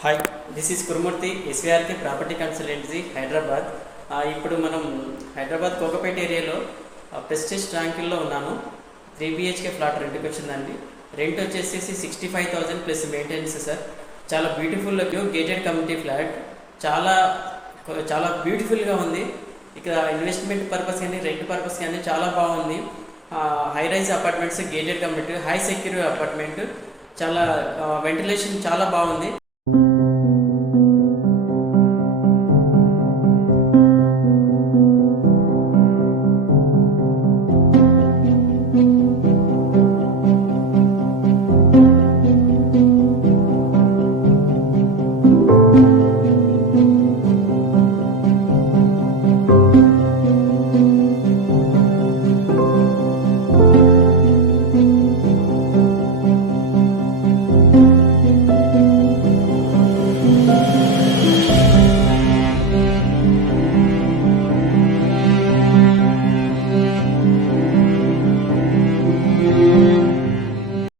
Hi, this is Kurumurthy SVRK property consultancy Hyderabad. ఇప్పుడు మనం హైదరాబాద్ కోకపేట ఏరియాలో ప్రెస్టీజ్ ట్రాంకిల్లో ఉన్నాను. 3 BHK ఫ్లాట్ రెంట్కి వచ్చిందండి. రెంట్ వచ్చేసి 65,000 ప్లస్ మెయింటెనెన్స్ సార్. చాలా బ్యూటిఫుల్ గేటెడ్ కమ్యూనిటీ ఫ్లాట్. చాలా చాలా బ్యూటిఫుల్గా ఉంది. ఇక్కడ ఇన్వెస్ట్మెంట్ పర్పస్ కానీ రెంట్ పర్పస్ కానీ చాలా బాగుంది. High rise apartments, gated community, high secure apartment, చాలా వెంటిలేషన్ చాలా బాగుంది.